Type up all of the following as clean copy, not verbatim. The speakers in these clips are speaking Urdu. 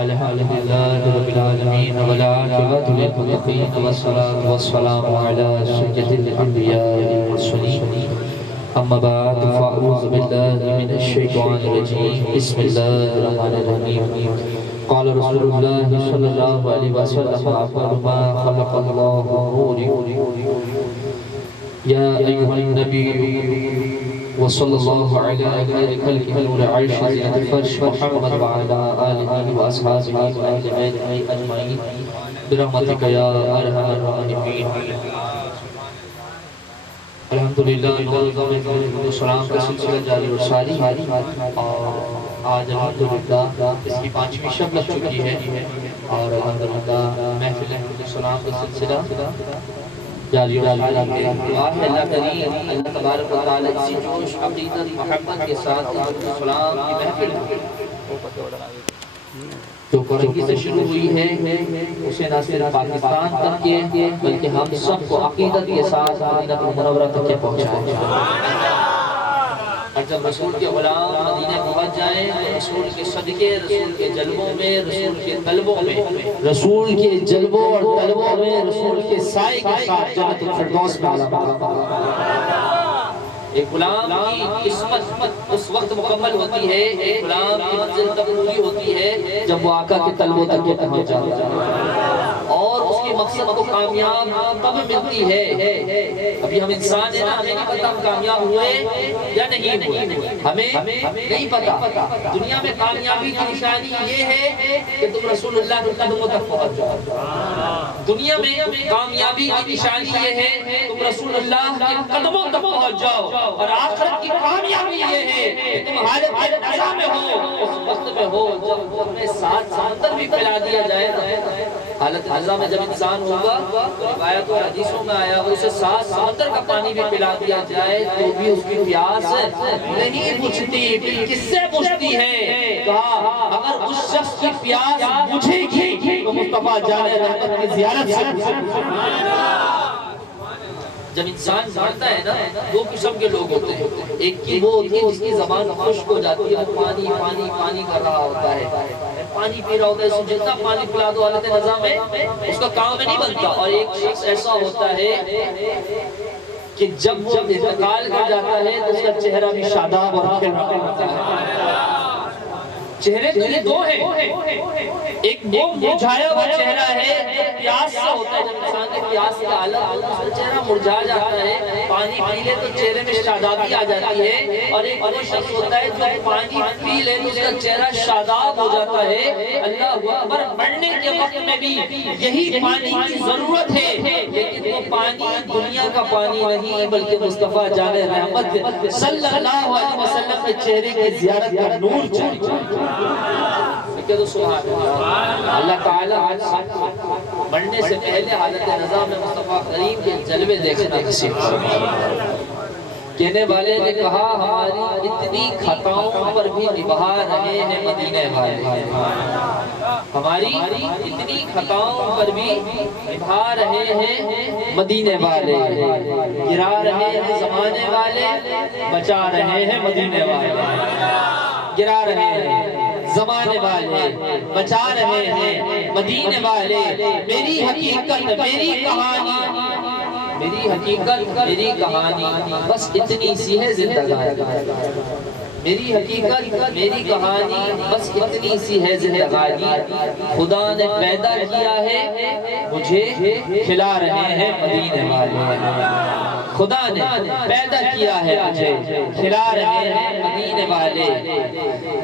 الحمدللہ رب العالمین والعاقبۃ للمتقین والصلاة والسلام علی سید الانبیاء والمرسلین اما بعد فاعوذ باللہ من الشیطان الرجیم بسم اللہ الرحمن الرحیم قال رسول اللہ صلی اللہ علیہ وسلم اول ما خلق اللہ نور یا ایھا النبی وصلى الله على خير خلقه نور عرش زينة الفرش محمد وعلى آله وأصحابه أجمعين برحمتك يا أرحم الراحمين. الحمدللہ سلام کا سلسلہ جاری و ساری اور آج الحمدللہ اس کی 5ویں شب لگ چکی ہے اور الحمدللہ محفل سلام کا سلسلہ جاری اللہ کریم اللہ تبارک و تعالی اسی جوش عقیدت محبت کے ساتھ سلام کی محفل جو کرنگی سے شروع ہوئی ہے اسے نہ صرف پاکستان تک کے بلکہ ہم سب کو عقیدت کے ساتھ مدینہ منورہ تک کے پہنچائے. اور جب رسول کے غلام مدینہ پہنچ جائیں رسول کے صدقے رسول کے جلبوں میں رسول کے طلبوں میں رسول کے جلبوں اور طلبوں میں رسول کے سائے کے ساتھ جنت الفردوس میں ایک غلام کی قسمت اس وقت مکمل ہوتی ہے ایک غلام کی منزل تب پوری ہوتی ہے جب وہ آقا کے طلبوں تک پہنچ جاتا ہے اور اس کے مقصد کو کامیاب تب ملتی ہے. ابھی ہم انسان ہیں نا ہمیں نہیں پتا ہم کامیاب ہوئے یا نہیں ہوئے ہمیں نہیں پتا. دنیا میں کامیابی کی نشانی یہ ہے کہ تم رسول اللہ کے قدموں تک پہنچ جاؤ. دنیا میں کامیابی کی نشانی یہ ہے تم رسول اللہ کے قدموں تک پہنچ جاؤ اور آخرت کی کامیابی یہ ہے کہ تم حالت قضا میں ہو اس وقت میں ہو جب تمہیں 7 سمندر بھی پھیلا دیا جائے. حالت قضا میں جب انسان ہوگا تو روایت اور حدیثوں میں آیا وہ اسے 7 سمندر کا پانی بھی پلا دیا جائے تو بھی اس کی پیاس نہیں بجھتی. کس سے بجھتی ہے؟ کہا اگر اس شخص کی پیاس بجھے گی تو مصطفیٰ جان رحمت کی زیارت سے بجھے. جب انسان مرتا ہے نا 2 قسم کے لوگ ہوتے ہیں. ایک کی وہ ہوتی ہے جس کی زبان خشک ہو جاتی ہے پانی پانی پانی کر رہا ہوتا ہے پانی پی رہا ہوتا ہے جتنا پانی پلا دو حالت نظام میں اس کا کام نہیں بنتا. اور ایک شخص ایسا ہوتا ہے کہ جب وہ انتقال کر جاتا ہے تو اس کا چہرہ بھی شاداب اور کھل رہا ہوتا ہے. چہرے تو یہ 2 ہیں. ایک وہ مرجھایا ہوا چہرہ ہے جو پیاس سے ہوتا ہے. جب انسان کے پیاس کا حالت ہوتا ہے اس کا چہرہ مرجھا جاتا ہے. پانی پی لے تو چہرے میں شادابی آ جاتی ہے. اور ایک وہ شخص ہوتا ہے جو پانی پی لے تو اس کا چہرہ شاداب ہو جاتا ہے. اللہ اکبر. مرنے کے وقت میں بھی یہی پانی کی ضرورت ہے لیکن وہ پانی دنیا کا پانی نہیں بلکہ مصطفیٰ جان رحمت صلی اللہ علیہ وسلم کے چہرے کی زیارت کا نور چاہیے. کہ تو سبحان اللہ. اللہ تعالیٰ آج مرنے سے پہلے حالت نظام میں مصطفیٰ کریم کے جلوے دیکھنا نصیب فرمائے. کہنے والے نے کہا ہماری اتنی خطاؤں پر بھی نبھا رہے ہیں مدینے والے. ہماری اتنی خطاؤں پر بھی نبھا رہے ہیں مدینے والے. گرا رہے ہیں زمانے والے بچا رہے ہیں مدینے والے. گرا رہے ہیں زمانے والے بچا رہے ہیں مدینے والے. میری حقیقت میری کہانی میری حقیقت میری کہانی بس اتنی سی ہے زندگانی. میری حقیقت میری کہانی بس اتنی سی ہے زندگانی. خدا نے پیدا کیا ہے مجھے کھلا رہے ہیں مدینے والے. خدا نے پیدا کیا ہے مجھے کھلا رہے ہیں مدینے والے.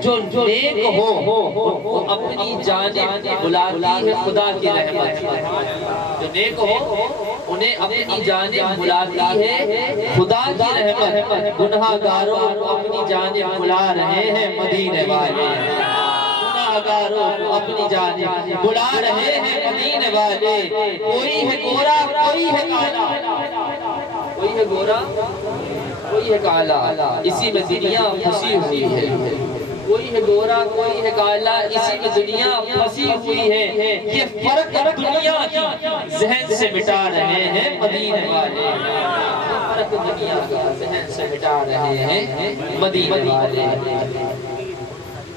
جو نیک ہو وہ اپنی جانب بلاتی ہے خدا کی رحمت. جو نیک ہو انہیں اپنی جانب بلاتی ہے خدا کی رحمت. گناہگاروں کو اپنی جانب بلا رہے ہیں مدینے والے. گناہگاروں کو اپنی جانب بلا رہے ہیں مدینے والے. کوئی ہے گورا کوئی ہے کالا کوئی ہے گورا کوئی ہے کالا اسی میں دنیا پھنسی ہوئی ہے. کوئی ہے گورا کوئی ہے کالا اسی میں دنیا پھنسی ہوئی ہے. یہ فرق دنیا کی ذہن سے مٹا رہے ہیں مدینے والے. یہ فرق دنیا کا ذہن سے مٹا رہے ہیں مدینے والے.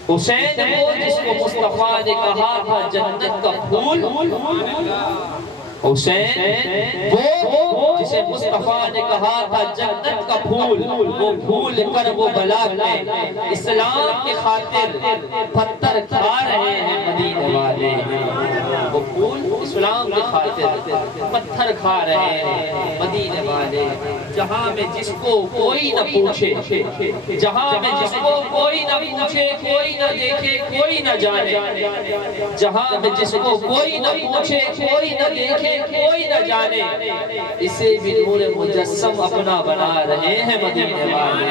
حسین وہ جس کو مصطفیٰ نے کہا تھا جنت کا پھول، حسین وہ جسے مصطفیٰ نے کہا تھا جنت کا پھول، وہ بھول کر وہ بلا میں اسلام کی خاطر پتھر کھا رہے ہیں مدینے والے، وہ پھول اسلام کی خاطر پتھر کھا رہے ہیں مدینے والے۔ جہاں میں جس کو کوئی نہ پوچھے، جہاں میں جس کو کوئی نہ پوچھے، کوئی نہ دیکھے، کوئی نہ جانے، جہاں میں جس کو کوئی نہ پوچھے، کوئی نہ دیکھے، کوئی نہ جانے، اسے بھی نور مجسم اپنا بنا رہے ہیں مدینے والے،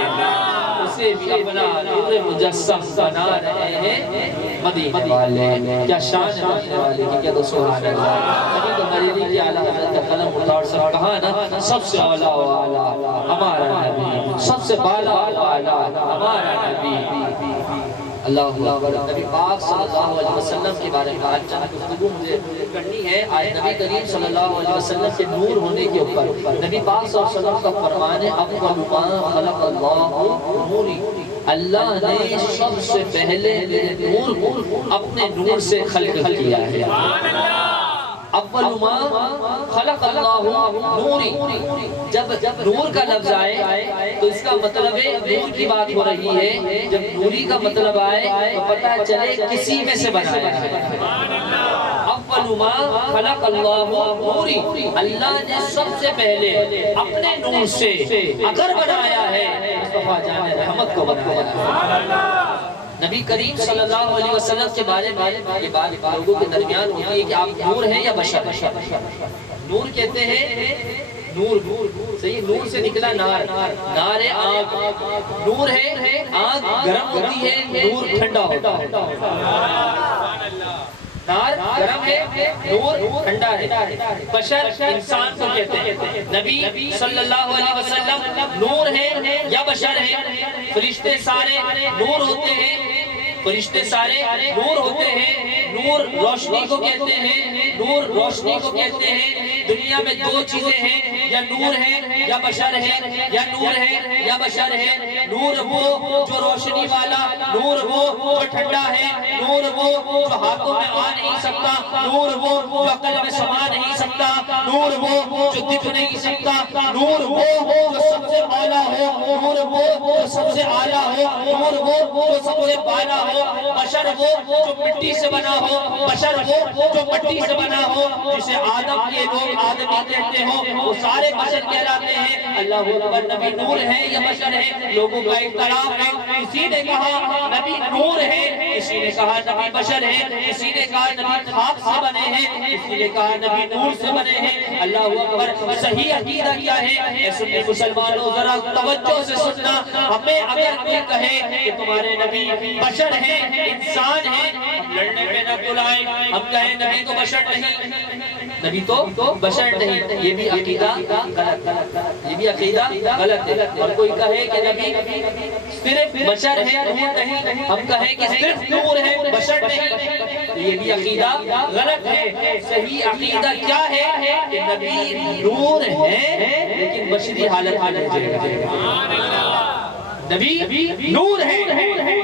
اسے بھی اپنا نور مجسم بنا رہے ہیں مدینے والے۔ کیا شان ہے مدینے والے کی، کیا تو سبحان اللہ۔ ابھی تو بریلی کی اعلیٰ حضرت کا قلم اٹھا اور سب کہا نا، سب سے اعلیٰ و اعلیٰ ہمارا نبی، سب سے بالا و اعلیٰ ہمارا نبی۔ اللہ اکبر۔ نبی پاک صلی اللہ علیہ وسلم کے بارے میں آج چند گفتگو مجھے کرنی ہے۔ آج نبی کریم صلی اللہ علیہ وسلم کے نور ہونے کے اوپر نبی پاک صلی اللہ علیہ وسلم کا فرمان ہے، اول ما خلق اللہ نوری، اللہ نے سب سے پہلے نور کو اپنے نور سے خلق کیا ہے۔ اول ما خلق اللہ نوری، جب نور کا لفظ آئے تو اس کا مطلب ہے نور کی بات ہو رہی ہے۔ جب نوری کا مطلب آئے تو پتہ چلے کسی میں سے بنایا ہے۔ اول ما خلق اللہ نوری، اللہ نے سب سے پہلے اپنے نور سے اگر بنایا ہے مصطفیٰ جان رحمت کو بنایا ہے۔ نبی کریم صلی اللہ علیہ وسلم کے بارے میں یہ بات لوگوں کے درمیان ہوتی ہے کہ آپ نور ہیں یا بشر؟ نور کہتے ہیں، نور صحیح، نور سے نکلا نار، نار ہے آگ، نور ہے آگ گرم ہوتی ہے، نور ٹھنڈا ہوتا ہے۔ نار گرم ہے، نور ٹھنڈا ہے۔ بشر انسان کو کہتے ہیں۔ نبی صلی اللہ علیہ وسلم نور ہے یا بشر ہے؟ فرشتے سارے نور ہوتے ہیں، فرشتے سارے نور ہوتے ہیں۔ نور روشنی کو کہتے ہیں، نور روشنی کو کہتے ہیں۔ دنیا میں دو چیزیں ہیں، یا نور ہے یا بشر ہے، یا نور ہے یا بشر ہے۔ نور وہ جو روشنی والا، نور وہ جو ٹھنڈا ہے، نور وہ جو ہاتھوں میں آ نہیں سکتا، نور وہ جو عقل میں سما نہیں سکتا، نور وہ جو دکھ نہیں سکتا، نور وہ جو سب سے اعلیٰ ہو، نور وہ جو سب سے اعلیٰ ہو، نور وہ جو سب سے بالا ہو۔ بشر وہ جو مٹی سے بنا ہو، بشر وہ جو مٹی سے بنا ہو، جسے آدم کے لوگ آدمی کہتے ہو، وہ سارے بشر کہلاتے ہیں۔ اللہ اکبر۔ نبی نور ہے یا بشر ہے؟ لوگوں کا اختلاف ہے۔ کسی نے کہا نبی نور ہے، کسی نے کہا نبی بشر ہے، کسی نے کہا نبی خاک سے بنے ہیں، کسی نے کہا نبی نور سے بنے ہیں۔ اللہ اکبر۔ صحیح عقیدہ کیا ہے؟ اے سنی مسلمانوں ذرا توجہ سے سننا، ہمیں اگر کوئی کہے کہ تمہارے نبی بشر ہیں، انسان ہیں، ہم لڑنے پہ نہ بلائیں، ہم کہیں نبی تو بشر نہیں، نبی تو بشر نہیں، یہ بھی عقیدہ غلط ہے، یہ بھی عقیدہ غلط ہے۔ اور کوئی کہے کہ نبی صرف بشر ہے، نور نہیں، ہم کہیں کہ صرف نور ہے، بشر نہیں، یہ بھی عقیدہ غلط ہے۔ صحیح عقیدہ کیا ہے کہ نبی نور ہے لیکن بشری حالت میں بھیجے، نبی نور ہے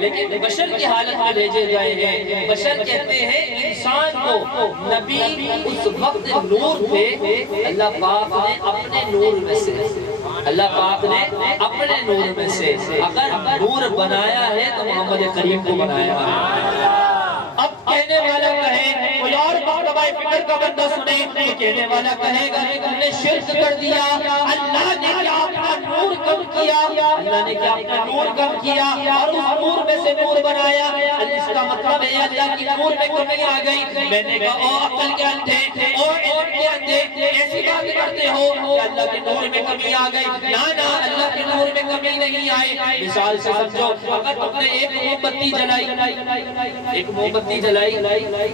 لیکن بشر کی حالت میں بھیجے گئے ہیں۔ بشر کہتے ہیں انسان کو، نبی اس وقت نور تھے، اللہ پاک نے اپنے نور میں سے، اللہ پاک نے اپنے نور میں سے اگر نور بنایا ہے تو محمد کریم کو بنایا ہے۔ اب کہنے والا کہے، کوئی اور مکتبہ فکر کا بندہ سنے، تو کہنے والا کہے گا تم نے شرک کر دیا، اللہ نے کیا اپنا نور کم کیا، اللہ نے کیا اپنا نور کم کیا اور اس نور میں سے نور بنایا۔ اس کا مطلب ہے اللہ کی نور میں کمی آ گئی۔ میں نے کہا او عقل کے اندھے، او علم کے اندھے، ایسی بات کرتے ہو کہ اللہ کے نور میں کمی آ گئی؟ نا اللہ کے نور میں کمی نہیں آئی۔ مثال سے سمجھو، اگر تم نے ایک موم بتی جلائی، ایک موم بتی جلائی،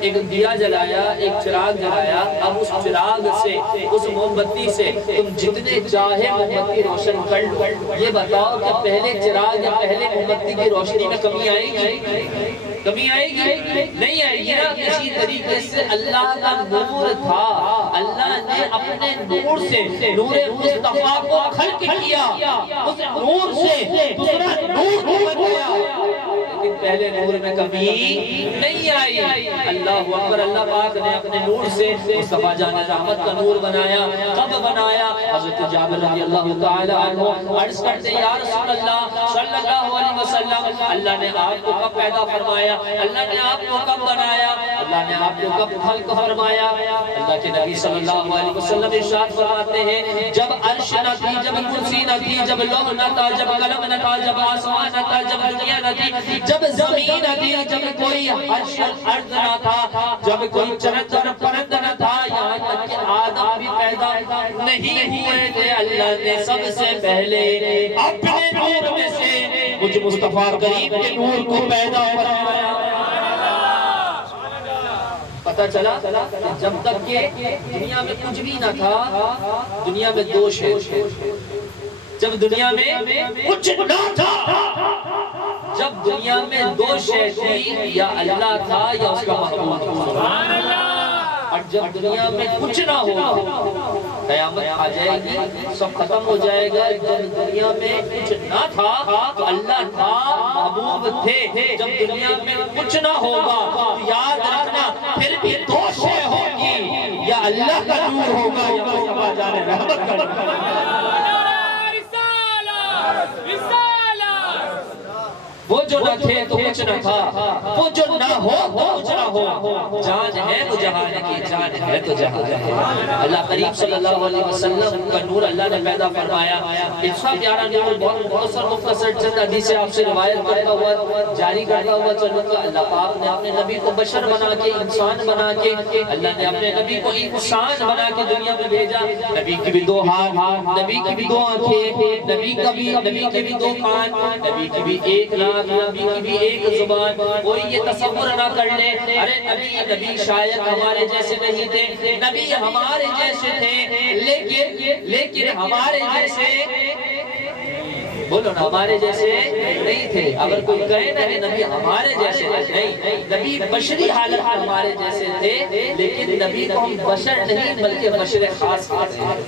ایک دیا جلایا، ایک چراغ جلایا، اب اس چراغ سے، اس موم بتی سے تم جتنے چاہے موم بتی روشن کر لو، یہ بتاؤ کہ پہلے چراغ یا پہلے موم بتی کی روشنی میں کمی آئے گی؟ کمی آئے گی نہیں آئے گی نا. اسی طریقے سے اللہ کا نور تھا, اللہ نے اپنے نور سے نور مصطفیٰ کو خلق کیا, اس نور سے دوسرا نور بنایا, لیکن پہلے نور میں کمی نہیں آئی. اللہ اکبر. اللہ پاک نے اپنے نور سے مصطفیٰ جان رحمت کا نور بنایا. کب بنایا؟ حضرت جابر رضی اللہ تعالی عنہ عرض کرتے یا رسول اللہ صلی اللہ علیہ وسلم, اللہ نے آپ کو کب پیدا فرمایا, اللہ نے آپ کو کب بنایا, اللہ نے آپ کو کب خلق فرمایا؟ اللہ کے نبی صلی اللہ علیہ وسلم ارشاد فرماتے ہیں جب عرش نہ تھی, جب کرسی نہ تھی, جب لوح نہ تھا, جب قلم نہ تھا, جب آسمان نہ تھا, جب دنیا نہ تھی, جب زمین نہ تھی, جب کوئی عرش ارض نہ تھا, جب کوئی چرند اور پرند نہ تھا, یہاں تک کہ آدم بھی پیدا نہیں ہوئے تھے, اللہ نے سب سے پہلے اپنے نور میں سے مجھ مصطفیٰ کریم کے نور کو پیدا فرمایا. پتہ چلا کہ جب تک کہ دنیا میں کچھ بھی نہ تھا, دنیا میں دو شے تھے. جب دنیا میں کچھ نہ تھا, جب دنیا میں دو شے تھی, یا اللہ تھا یا اس کا محبوب تھا. اور جب دنیا میں کچھ نہ ہو, قیامت آ جائے گی, سب ختم ہو جائے گا. جب دنیا میں کچھ نہ تھا تو اللہ تھا, محبوب تھے. جب دنیا میں کچھ نہ ہوگا تو یاد رکھنا پھر بھی دو شے ہوگی, یا اللہ کا نور ہوگا یا مصطفیٰ جان رحمت کا نور. وہ جو نہ تھے تو کچھ نہ تھا, وہ جو نہ ہو تو کچھ نہ ہو. جان ہے تو جہان کی, جان ہے تو جہان ہے. اللہ کریم صلی اللہ علیہ وسلم کا نور اللہ نے پیدا فرمایا. اتنا پیارا نور, بہت مختصر چند حدیث آپ سے روایت کرتا ہوا جاری کرتا ہوا چلوں گا. اللہ پاک نے اپنے نبی کو بشر بنا کے, انسان بنا کے, اللہ نے اپنے نبی کو انسان بنا کے دنیا میں بھیجا. نبی کی بھی دو ہاتھ, نبی کی بھی دو آنکھیں, نبی کے بھی دو کان, نبی کی بھی ایک ناک, نبی کی بھی ایک زبان. کوئی یہ تصور نہ کر لے ارے نبی شاید ہمارے جیسے نہیں تھے, نبی ہمارے جیسے تھے, لیکن ہمارے جیسے, بولو نا, ہمارے جیسے نہیں تھے. اگر کوئی کہے نا کہ نبی ہمارے جیسے نہیں, نبی بشری حالت ہمارے جیسے تھے, لیکن نبی کو ہم بشر نہیں بلکہ بشر خاص کہتے ہیں.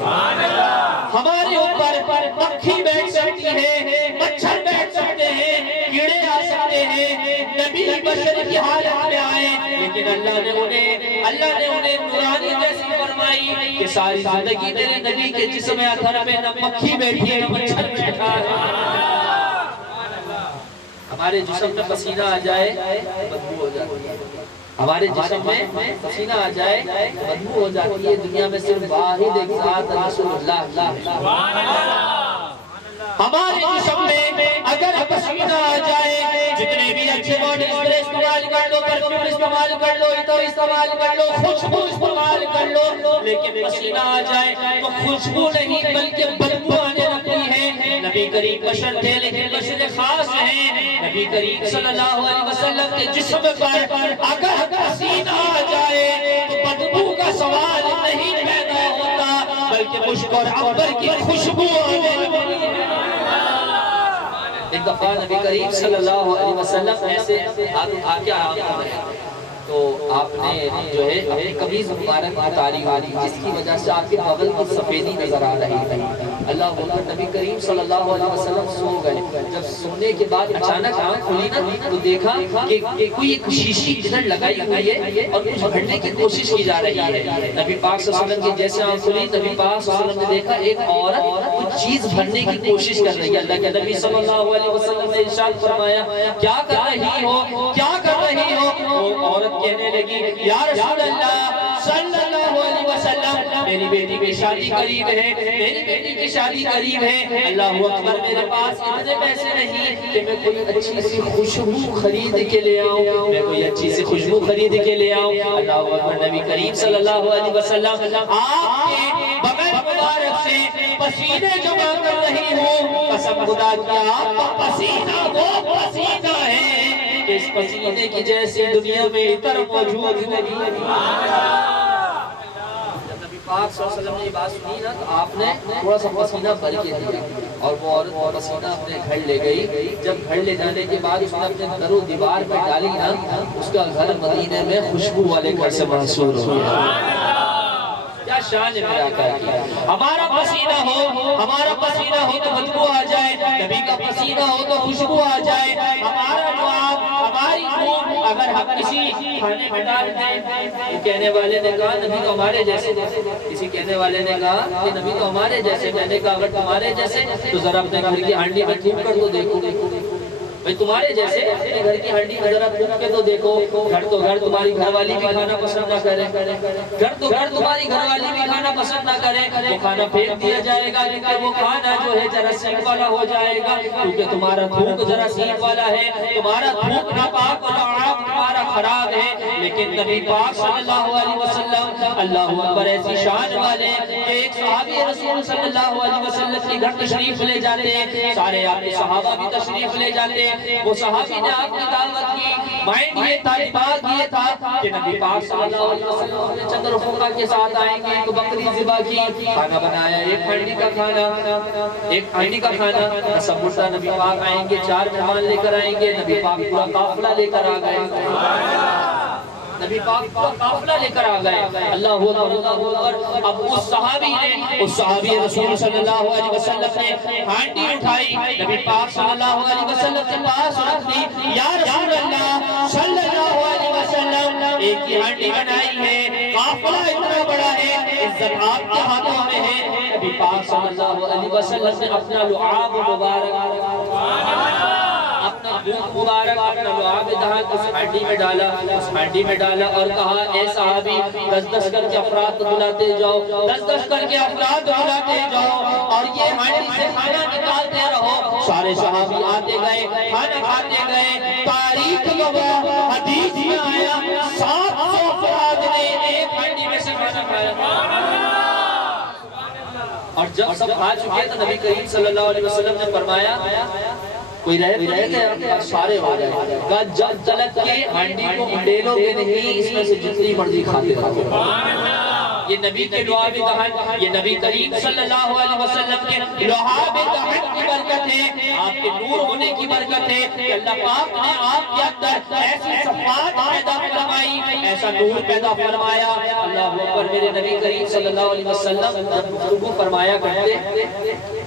ہمارے اوپر مکھی بیٹھ سکتی ہے, مچھر بیٹھ سکتے ہیں, کیڑے آ سکتے ہیں, نبی بشر کی حالت میں آئے, لیکن اللہ نے انہیں نورانی جیسی فرمائی کہ ساری زندگی میرے نبی کے جسم اطہر میں نہ مکھی بیٹھی ہے نہ مچھر بیٹھا ہے. ہمارے جسم میں پسینہ آ جائے بدبو ہو جاتی ہے, ہمارے جسم میں پسینہ آ جائے بدبو ہو جاتی ہے. دنیا میں صرف واحد ایک ذات رسول اللہ. ہمارے جسم میں اگر پسینہ آ جائے, جتنے بھی اچھے باڈی اسپرے استعمال کر لو, پرفیوم استعمال کر لو, عطر استعمال کر لو, خوشبو استعمال کر لو, لیکن پسینہ آ جائے تو خوشبو نہیں بلکہ بدبو آنے لگتی ہے. نبی کریم بشر تھے لیکن بشر خاص ہیں. نبی کریم صلی اللہ علیہ وسلم کے جسم پر اگر پسینہ آ جائے تو بدبو کا سوال نہیں پیدا ہوتا, بلکہ مشک اور عنبر کی خوشبو آنے لگتی ہے. ایک دفعہ نبی کریم صلی اللہ علیہ وسلم ایسے آکے آرام کر رہے ہیں, تو آپ نے جو ہے اپنی قمیض مبارک اتاری والی, جس کی وجہ سے آپ کے بغل پر سفیدی نظر آ رہی تھی. اللہ اکبر. نبی کریم صلی اللہ علیہ وسلم سو گئے. جب سونے کے بعد اچانک آنکھ کھلی نا تو دیکھا کہ کوئی ایک شیشی ادھر لگائی ہوئی ہے اور کچھ بھرنے کی کوشش کی جا رہی ہے. نبی پاک صلی اللہ علیہ وسلم کی جیسے آنکھ کھلی, نبی پاک صلی اللہ علیہ وسلم نے دیکھا ایک عورت کچھ چیز بھرنے کی کوشش کر رہی ہے. اللہ کے نبی صلی اللہ علیہ وسلم نے ارشاد فرمایا کیا کر رہی ہو, کیا کر رہی ہو؟ وہ عورت کہنے لگی یا رسول اللہ صلی اللہ علیہ وسلم, میری بیٹی کی شادی قریب ہے, میری بیٹی کی شادی قریب ہے. اللہ اکبر. میرے پاس اتنے پیسے نہیں کہ میں کوئی اچھی سی خوشبو خرید کے لے آؤں, میں کوئی اچھی سی خوشبو خرید کے لے آؤں. اللہ اکبر. نبی کریم صلی اللہ علیہ وسلم آپ کے بغیر مبارک سے پسینے جمع کر رہی ہوں, قسم خدا کی آپ کا پسینہ وہ پسینہ ہے اس پسینے کی جیسے دنیا میں اتر موجود نہیں. پاک صلی اللہ علیہ وسلم نے یہ بات سنی نا تو آپ نے تھوڑا سا پسینہ بھر کے دیا اور وہ عورت پسینہ اپنے گھر لے گئی. جب گھر لے جانے کے بعد اس نے اپنے در و دیوار پہ ڈالی نا, اس کا گھر مدینے میں خوشبو والے گھر سے منصور ہو گیا. کیا شان ہے میرا آقا کی. ہمارا پسینہ ہو تو بدبو آ جائے, نبی کا پسینہ ہو تو خوشبو آ جائے. ہمارا جواب, ہماری خوب اگر ہم کسی کھانے میں ڈال دیں, کہنے والے نے کہا نبی تو ہمارے جیسے, کسی کہنے والے نے کہا کہ نبی تو ہمارے جیسے. میں نے کہا اگر تمہارے جیسے تو ذرا اپنے گھر کی ہانڈی میں تھوک کر تو دیکھو. بھئی تمہارے جیسے اپنے گھر کی ہانڈی میں ذرا پھونک کے تو دیکھو. گھر تو گھر تمہاری گھر والی بھی کھانا پسند نہ کرے, گھر تو گھر تمہاری گھر والی بھی کھانا پسند نہ کرے. وہ کھانا پھینک دیا جائے گا کیونکہ وہ کھانا جو ہے جراثیم والا ہو جائے گا, کیونکہ تمہارا تھوک جراثیم والا ہے, تمہارا تھوک ناپاک و ناعاب تمہارا خراب ہے. لیکن نبی پاک صلی اللہ علیہ وسلم اللہ اکبر ایسی شان والے کہ ایک صحابی رسول صلی اللہ علیہ وسلم کی گھر تشریف لے جاتے ہیں, سارے آپ کے صحابہ بھی تشریف لے جاتے ہیں. وہ صحابی نے آپ کی دعوت کی, مائنڈ یہ تھا, دماغ یہ تھا کہ نبی پاک صلی اللہ علیہ وسلم اپنے چند رفقا کے ساتھ آئیں گے, ایک بکری ذبح کی, کھانا بنایا, ایک ہانڈی کا کھانا, تصور تھا نبی پاک آئیں گے, 4 مہمان لے کر آئیں گے. نبی پاک پورا قافلہ لے کر آ گئے, نبی پاک پورا قافلہ لے کر آ گئے. اللہ اکبر. اب اس صحابی رسول صلی اللہ علیہ وسلم نے ہانڈی اٹھائی, نبی پاک صلی اللہ علیہ وسلم کے پاس رکھ دی. یا رسول اللہ صلی اللہ علیہ وسلم, ایک ہی ہانڈی بنائی ہے, قافلہ اتنا بڑا ہے, عزت آپ کے ہاتھوں میں ہے. نبی پاک صلی اللہ علیہ وسلم نے اپنا لعاب مبارک, اپنا دودھ مبارک, اپنا لعاب دہن اس ہانڈی میں ڈالا اور کہا اے صحابی 10 کر کے افراد بلاتے جاؤ, 10 کر کے افراد بلاتے جاؤ اور یہ ہانڈی سے کھانا نکالتے رہو. سارے صحابی آتے گئے, کھانا کھاتے گئے. تاریخ گواہ, حدیث میں آیا 700 افراد نے ایک ہانڈی میں سے کھانا کھایا. اور جب سب کھا چکے تو نبی کریم صلی اللہ علیہ وسلم نے فرمایا کوئی رہ گیا, سارے ہو گئے. کہا جب تلک کے ہانڈی کو اڈیلو گے نہیں, اس میں سے جتنی مرضی کھاتے رہو. یہ نبی کے لعاب دہن, یہ نبی کریم صلی اللہ علیہ وسلم کے لعاب دہن کی برکت ہے, آپ کے نور ہونے کی برکت ہے کہ اللہ پاک نے آپ کے اندر ایسی صفات پیدا فرمائی, ایسا نور پیدا فرمایا. اللہ اکبر. میرے نبی کریم صلی اللہ علیہ وسلم جب گفتگو فرمایا کرتے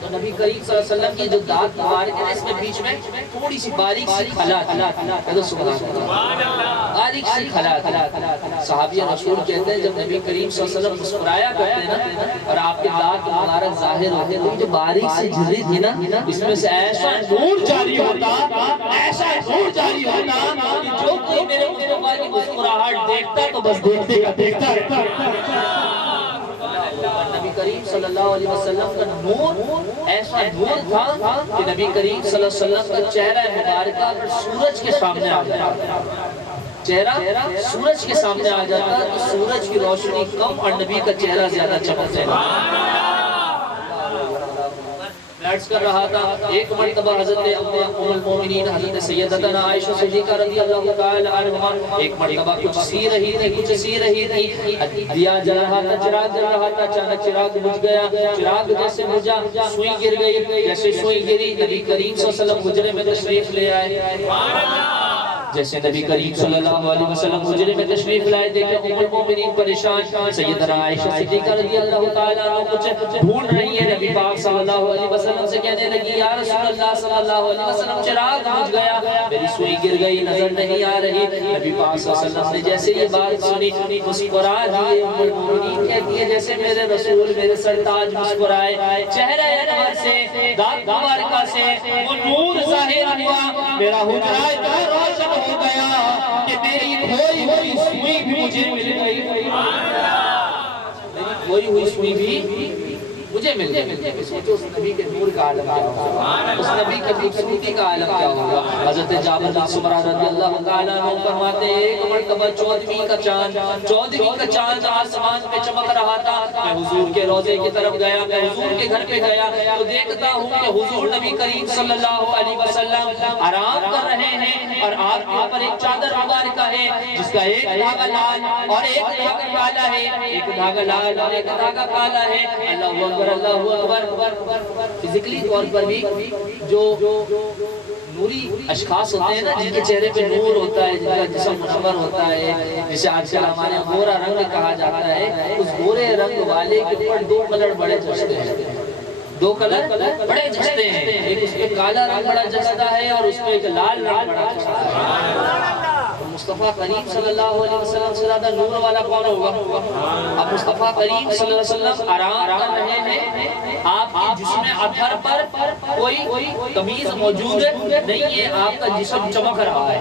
تو نبی کریم صلی اللہ علیہ وسلم کی جو دانت مبارک ہے اس کے بیچ میں تھوڑی سی باریک سی خلا تھی, باریک سی خلا تھی. صحابی رسول کہتے ہیں جب نبی کریم صلی اللہ علیہ وسلم مسکرایا کرتے نا اور آپ کے دانت مبارک ظاہر ہوتے تو جو باریک سی جھری تھی نا, اس میں سے ایسا نور جاری ہوتا کہ جو کوئی میرے مصطفیٰ کی مسکراہٹ دیکھتا تو بس دیکھتا رہتا. نبی کریم صلی اللہ علیہ وسلم کا نور ایسا نور تھا کہ نبی کریم صلی اللہ علیہ وسلم کا چہرہ مبارکہ سورج کے سامنے آ جاتا, چہرہ سورج کے سامنے آ جاتا تو سورج کی روشنی کم اور نبی کا چہرہ زیادہ چمکنے لگا. بیٹھ کر رہا تھا. ایک مرتبہ حضرت ام المومنین حضرت سیدتنا عائشہ صدیقہ رضی اللہ تعالی عنہا ایک مرتبہ کچھ سی رہی تھی, دیا جل رہا تھا, چراغ جل رہا تھا. اچانک چراغ بجھ گیا, چراغ جیسے بجھا سوئی گر گئی. جیسے سوئی گری نبی کریم صلی اللہ علیہ وسلم حجرے میں تشریف لے آئے. جیسے نبی کریم صلی اللہ علیہ وسلم حجرے میں تشریف لائے, دیکھیں ام المومنین پریشان. سیدنا عائشہ صدیقہ رضی اللہ تعالی عنہ کچھ ڈھونڈ رہی ہے. نبی پاک صلی اللہ علیہ وسلم سے کہنے لگی یا رسول اللہ صلی اللہ علیہ وسلم چراغ بجھ گیا, میری سوئی گر گئی, نظر نہیں آ رہی. نبی پاک صلی اللہ علیہ وسلم نے جیسے یہ بات سنی مسکرا دیے. ام المومنین کہتی ہے جیسے میرے رسول میرے سرتاج مسکرائے, چہرہ انور سے دانت مبارکہ سے وہ نور ظاہر ہوا. میرا حجرہ اتنا روشن ہو گیا کہ میری کھوئی ہوئی سوئی بھی مجھے مل گئی. میری کھوئی ہوئی سوئی بھی مجھے مل گئے. سوچو اس نبی کے نور کا عالم کیا ہوگا, اس نبی کی خوبصورتی کا عالم کیا ہوگا. حضرت جابر بن سمرہ رضی اللہ تعالیٰ عنہ فرماتے ہیں ایک مرتبہ 14ویں کا چاند آسمان پہ چمک رہا تھا. میں حضور کے روضے کی طرف گیا, میں حضور کے گھر پہ گیا تو دیکھتا ہوں کہ حضور نبی کریم صلی اللہ علیہ وسلم آرام کر رہے ہیں اور آپ کے اوپر ایک چادر مبارکہ ہے جس کا ایک دھاگا لال اور ایک دھاگا کالا ہے, ایک دھاگا لال اور ایک دھاگا کالا ہے. اللہ اکبر, اللہ اکبر. فزیکلی طور پر بھی جو نوری اشخاص ہوتے ہیں نا, جن کے چہرے پہ نور ہوتا ہے, جن کا جسم منور ہوتا ہے, جسے آج کل ہمارے گورا رنگ کہا جاتا ہے, اس گورے رنگ والے کے اوپر 2 کلر بڑے جچتے ہیں, 2 کلر بڑے جچتے ہیں. ایک اس پہ کالا رنگ بڑا جچتا ہے اور اس پہ ایک لال رنگ بڑا جچتا ہے. مصطفیٰ کریم صلی اللہ علیہ وسلم سے زیادہ نور والا کون ہوگا؟ اب مصطفیٰ کریم صلی اللہ علیہ وسلم آرام کر رہے ہیں, آپ کے جسم اطہر پر کوئی تمیز موجود نہیں ہے, آپ کا جسم چمک رہا ہے,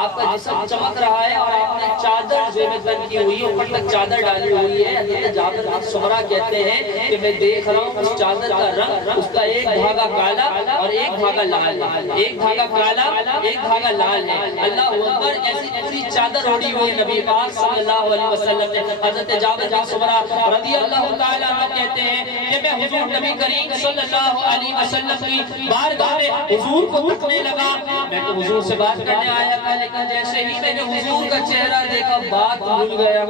آپ کا جسم چمک رہا ہے اور آپ نے چادر زیب تن کی ہوئی, اوپر تک چادر ڈالی ہوئی ہے. حضرت جابر بن سمرہ کہتے ہیں کہ میں دیکھ رہا ہوں اس چادر کا رنگ, اس کا ایک دھاگا کالا اور ایک دھاگا لال ہے, ایک دھاگا کالا ایک دھاگا لال ہے. اللہ اکبر, ایسی پوری چادر اوڑھی ہوئی نبی پاک صلی اللہ علیہ وسلم نے. حضرت جابر بن سمرہ رضی اللہ تعالیٰ عنہ کہتے ہیں کہ میں حضور نبی کریم صلی اللہ علیہ وسلم کی بارگاہ میں حضور کو تکنے لگا. میں تو حضور سے بات کرنے آیا تھا, لیکن جیسے ہی میں نے حضور کا چہرہ دیکھا بات بھول گیا.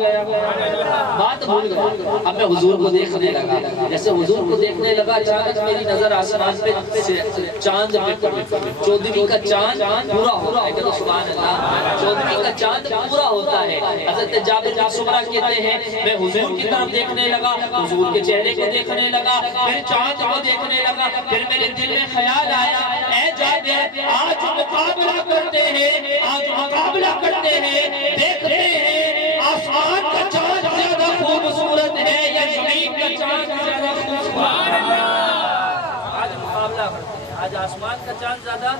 اب میں حضور کو دیکھنے لگا, جیسے حضور کو دیکھنے لگا اچانک میری نظر آسمان پہ چاند پہ پڑی. 14ویں کا چاند پورا ہو رہا ہے, کہ سبحان اللہ, 14ویں کا چاند پورا ہوتا ہے. حضرت جابر بن سمرہ کہتے ہیں میں حضور کی طرف دیکھنے لگا, حضور کے چہرے کو دیکھنے لگا, پھر چاند کو دیکھنے لگا. پھر میرے دل میں خیال آیا, اے جابر آج مقابلہ کرتے ہیں, آج مقابلہ کرتے ہیں, دیکھتے ہیں آسمان کا چاند زیادہ خوبصورت ہے یا زمین کا چاند زیادہ خوبصورت ہے. آج مقابلہ کرتے ہیں, آج آسمان کا چاند زیادہ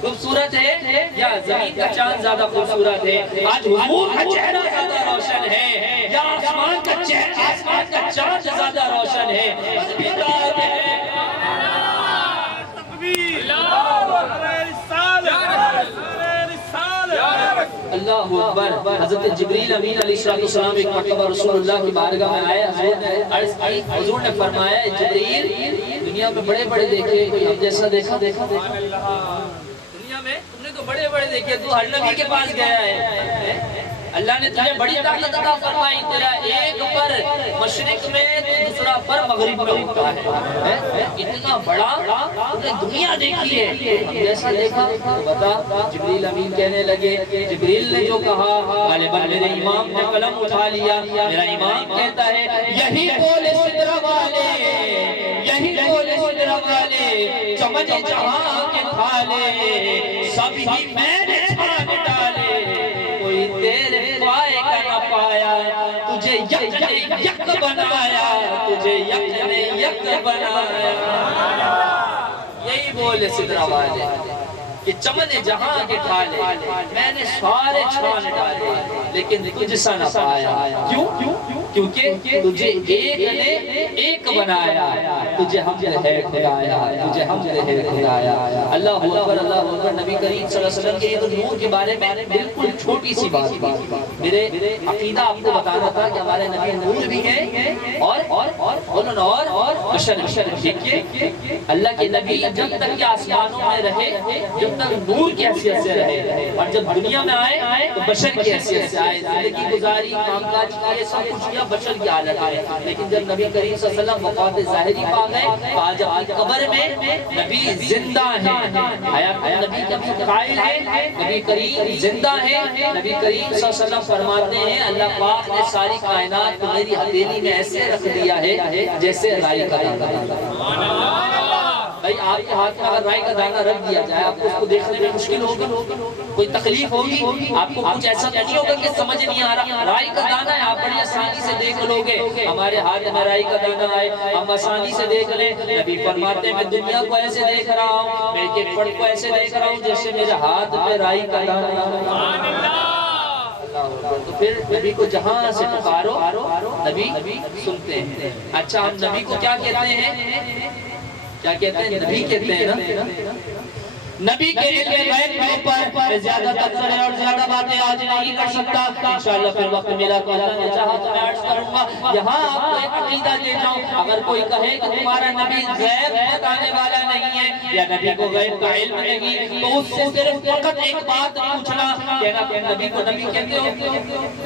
خوبصورت ہے یا زمین کا چاند زیادہ خوبصورت ہے. آج حضور کا چہرہ زیادہ روشن ہے یا آسمان کا چاند زیادہ روشن ہے. اللہ اکبر. حضرت جبریل امین علیہ السلام ایک مرتبہ رسول اللہ کی بارگاہ میں آئے. حضور نے فرمایا جبریل دنیا میں بڑے بڑے دیکھے, ہم جیسا دیکھا دنیا میں تم نے تو بڑے بڑے دیکھے, تو ہر نبی کے پاس گیا ہے. اللہ نے تجھے بڑی طاقت عطا فرمائی, تیرا ایک پر مشرق میں تو دوسرا پر مغرب میں ہوتا ہے. اتنا بڑا تم نے دنیا دیکھی ہے, ہم جیسا دیکھا تو بتا. جبریل امین کہنے لگے, جبریل نے جو کہا غالباً میرے امام نے قلم اٹھا لیا. میرا امام کہتا ہے یہی بولے سدرہ والے, یہی بولے سدرہ والے, چمن جہاں کے تھالے سب ہی میں نے چھان ڈالے. کوئی تیرے پائے کا نہ پایا, تجھے یک نے یک بنایا, تجھے یک نے یک بنایا. یہی بولے سدرہ والے کہ چمن جہاں کے ڈھالے میں نے سارے چھان ڈالے, لیکن تجھ سا نہ پایا. کیوں؟ کیونکہ تجھے ایک نے ایک بنایا, تجھے حمد ہے خدایا, تجھے حمد ہے خدایا. اللہ اکبر, اللہ اکبر. نبی کریم صلی اللہ علیہ وسلم کے یہ تو نور کے بارے میں بالکل چھوٹی سی بات تھی. میرے عقیدہ آپ کو بتانا تھا کہ ہمارے نبی نور بھی ہیں اور بشر. ٹھیک ہے, اللہ کے نبی جب تک کہ آسمانوں میں رہے, جب تک نور کی حیثیت سے رہے, اور جب دنیا میں آئے تو بشر کی حیثیت سے آئے. زندگی گزاری, کام کاج کیے, سب کچھ کیا, بشر کی حالت آئے. لیکن جب نبی کریم صلی اللہ علیہ وسلم وفات ظاہری پا گئے, آج آپ قبر میں نبی زندہ ہیں, حیات نبی کا بھی قائل ہے, نبی کریم زندہ ہے. نبی کریم صلی اللہ علیہ وسلم فرماتے ہیں اللہ پاک نے ساری کائنات کو میری ہتھیلی میں ایسے رکھ دیا ہے جیسے رائی کا دانہ. بھائی آپ کے ہاتھ میں اگر رائی کا دانہ رکھ دیا جائے, آپ کو اس کو دیکھنے میں مشکل ہوگا, کوئی تکلیف ہوگی, آپ کو کچھ ایسا نہیں ہوگا کہ سمجھ نہیں آ رہا. رائی کا دانہ ہے, آپ بڑی آسانی سے دیکھ لو گے. ہمارے ہاتھ میں رائی کا دانہ ہے, ہم آسانی سے دیکھ لیں. نبی فرماتے ہیں میں دنیا کو ایسے دیکھ رہا ہوں, میں ایک پڑ کو ایسے دیکھ رہا ہوں جیسے میرے ہاتھ پہ رائی کا دانہ. تو پھر نبی کو جہاں سے پکارو, نبی سنتے ہیں۔ اچھا ہم نبی کو کیا کہتے ہیں؟ کیا کہتے ہیں؟ نبی کہتے ہیں نا۔ نبی کے علم غیب کے اوپر زیادہ تفصیل اور زیادہ باتیں آج نہیں کر سکتا، انشاءاللہ پھر وقت ملا تو اللہ نے چاہا تو میں عرض کروں گا۔ یہاں آپ کو ایک عقیدہ دے جاؤں، اگر کوئی کہے کہ تمہارا نبی غیب بتانے والا نہیں ہے یا نبی کو غیب کا علم نہیں، تو اس سے صرف فقط ایک بات پوچھنا، کہنا کہ نبی کو نبی کہتے ہو؟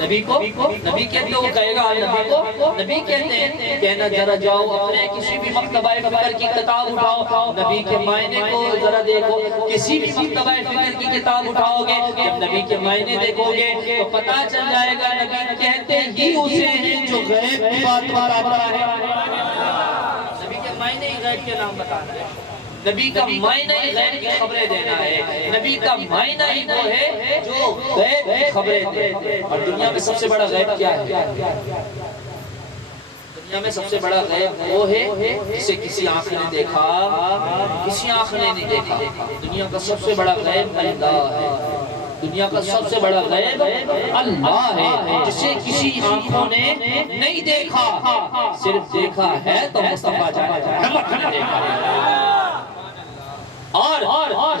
نبی کو نبی کہتے ہو؟ کہے گا نبی کو نبی کہتے ہیں۔ کہنا ذرا جاؤ اپنے کسی بھی مکتبہ فکر کی کتاب اٹھاؤ، نبی کے معنی کو ذرا دیکھو، کسی بھی مکتبہ فکر کی کتاب اٹھاؤ گے، جب نبی کے معنی دیکھو گے تو پتہ چل جائے گا نبی کہتے ہی اسے ہیں جو غیب کی بات بتاتا ہے۔ نبی کے معنی ہی غیب کے نام بتانا ہے، نبی کا معنی ہی غیب کی خبریں دینا ہے، نبی کا معنی ہی وہ ہے جو غیب کی خبریں دے۔ اور دنیا میں سب سے بڑا غیب کیا ہے؟ دنیا میں سب سے بڑا غیب وہ ہے جسے کسی آنکھ نے دیکھا، کسی آنکھ نے نہیں دیکھا۔ دنیا کا سب سے بڑا غیب اللہ ہے، دنیا کا سب سے بڑا غیب اللہ ہے، جسے کسی آنکھوں نے نہیں دیکھا، صرف دیکھا ہے تو مصطفیٰ رحمت نے دیکھا ہے۔ اور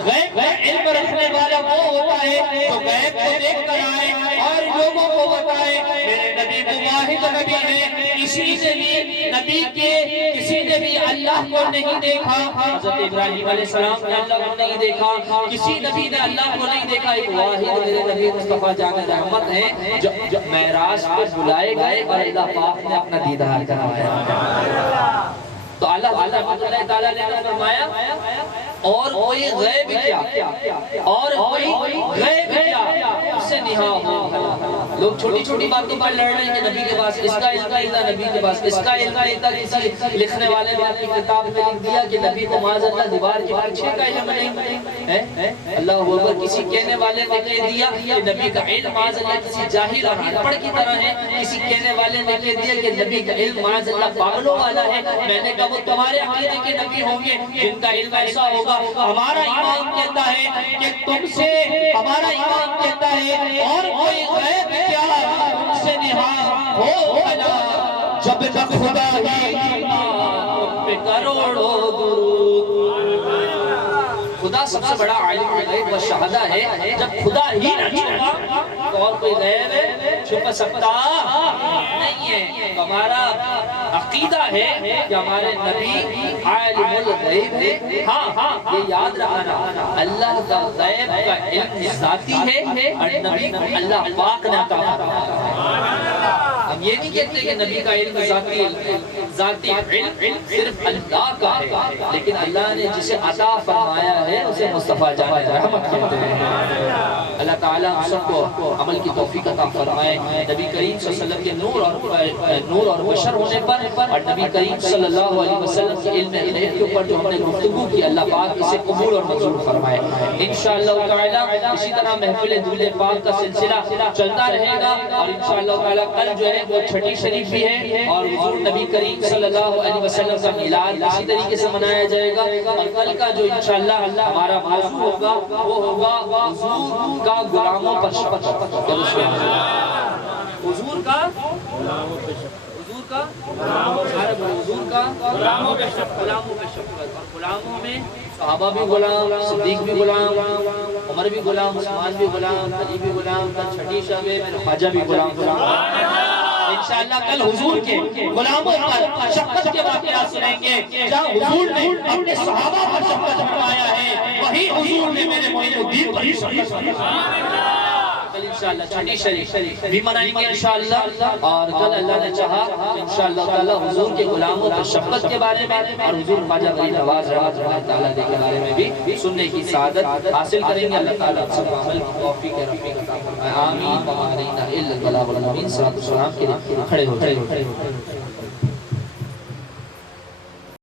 غیب کا علم رکھنے والا وہ ہوتا ہے جو غیب کو دیکھ کر آئے اور لوگوں کو بتائے میرے نبی واحد نبی ہے۔ کسی نے بھی نبی کے کسی نے بھی اللہ کو نہیں دیکھا، حضرت ابراہیم علیہ السلام نے اللہ کو نہیں دیکھا، کسی نبی نے اللہ کو نہیں دیکھا، ایک واحد میرے نبی مصطفیٰ جان رحمت ہیں جو معراج پر بلائے گئے اور اللہ پاک نے اپنا دیدار کروایا۔ تو اللہ تعالیٰ نے فرمایا اور کوئی غیب کیا، اور کوئی غیب کیا اس سے نہا ہو۔ لوگ چھوٹی چھوٹی باتوں پر لڑ رہے ہیں کہ نبی کے پاس اس کا علم نہیں تھا، نبی کے پاس اس کا علم نہیں تھا، کسی لکھنے والے نے اپنی کتاب میں لکھ دیا کہ نبی کو معاذ اللہ دیوار کے پیچھے کا علم نہیں ہے۔ اللہ اکبر، کسی کہنے والے نے کہہ دیا کہ نبی کا علم معاذ اللہ کسی جاہل اور ان پڑھ کی طرح ہے، کسی کہنے والے نے کہہ دیا کہ نبی کا علم معاذ اللہ پاگلوں والا ہے۔ میں نے کہا وہ تمہارے عقیدے کے نبی ہوں گے جن کا علم ایسا ہوگا۔ ہمارا ایمان کہتا ہے کہ تم سے، ہمارا ایمان کہتا ہے اور کوئی غیب کیا تم سے نہا ہو بھلا، جب تک خدا ہی تم پہ کروڑوں درود۔ خدا سب سے بڑا عالم غیب و شہادہ ہے، جب خدا ہی نہ چھپا تو اور کوئی غیب چھپ سکتا نہیں ہے۔ ہمارا عقیدہ ہے کہ ہمارے نبی عالم الغیب ہے۔ ہاں یہ یاد رکھنا، اللہ کا غیب کا علم ذاتی ہے اور نبی کو اللہ پاک نے عطا فرمایا۔ ہم یہ نہیں کہتے کہ نبی کا علم ذاتی علم صرف اللہ کا ہے، لیکن اللہ نے جسے عطا فرمایا ہے اسے مصطفیٰ جان رحمت کہتے ہیں۔ اللہ تعالیٰ ہم سب کو عمل کی توفیق عطا فرمائے۔ نبی کریم صلی اللہ علیہ وسلم کے نور اور بشر ہونے پر اور نبی کریم صلی اللہ علیہ وسلم کے علم غیب کے اوپر جو ہم نے گفتگو کی، اللہ پاک اسے قبول اور منظور فرمائے۔ انشاءاللہ تعالیٰ اسی طرح محفل درود پاک کا سلسلہ چلتا رہے گا، اور انشاءاللہ تعالیٰ کل جو ہے وہ چھٹی شریف بھی ہے اور حضور نبی کریم صلی اللہ علیہ وسلم کا میلاد اسی طریقے سے منایا جائے گا۔ اور کل کا جو انشاءاللہ ہمارا موضوع ہوگا وہ ہوگا حضور کا غلاموں پر شفقت۔ حضور کا غلاموں پہ شفقت، اور غلاموں میں صحابہ بھی غلام، صدیق بھی غلام، عمر بھی غلام، عثمان بھی غلام، علی بھی غلام، چھٹی شب میں خواجہ بھی غلام۔ انشاءاللہ کل حضور کے غلاموں پر شفقت کے واقعات سنیں گے، جہاں حضور نے اپنے صحابہ پر شفقت فرمایا ہے وہی حضور نے میرے معین الدین پر شفقت فرمایا۔ کل انشاءاللہ چھٹی شریف بھی منائیں گے انشاءاللہ، اور کل اللہ نے چاہا انشاءاللہ تعالی حضور کے غلاموں پر شفقت کے بارے میں اور حضور خواجہ غریب نواز رحمۃ اللہ تعالیٰ کے بارے میں بھی سننے کی سعادت حاصل کریں گے۔ اللہ تعالیٰ سب کو عمل کی توفیق عطا فرمائے، آمین۔ وما علینا الا البلاغ المبین۔ صلاۃ و سلام کے لیے کھڑے ہو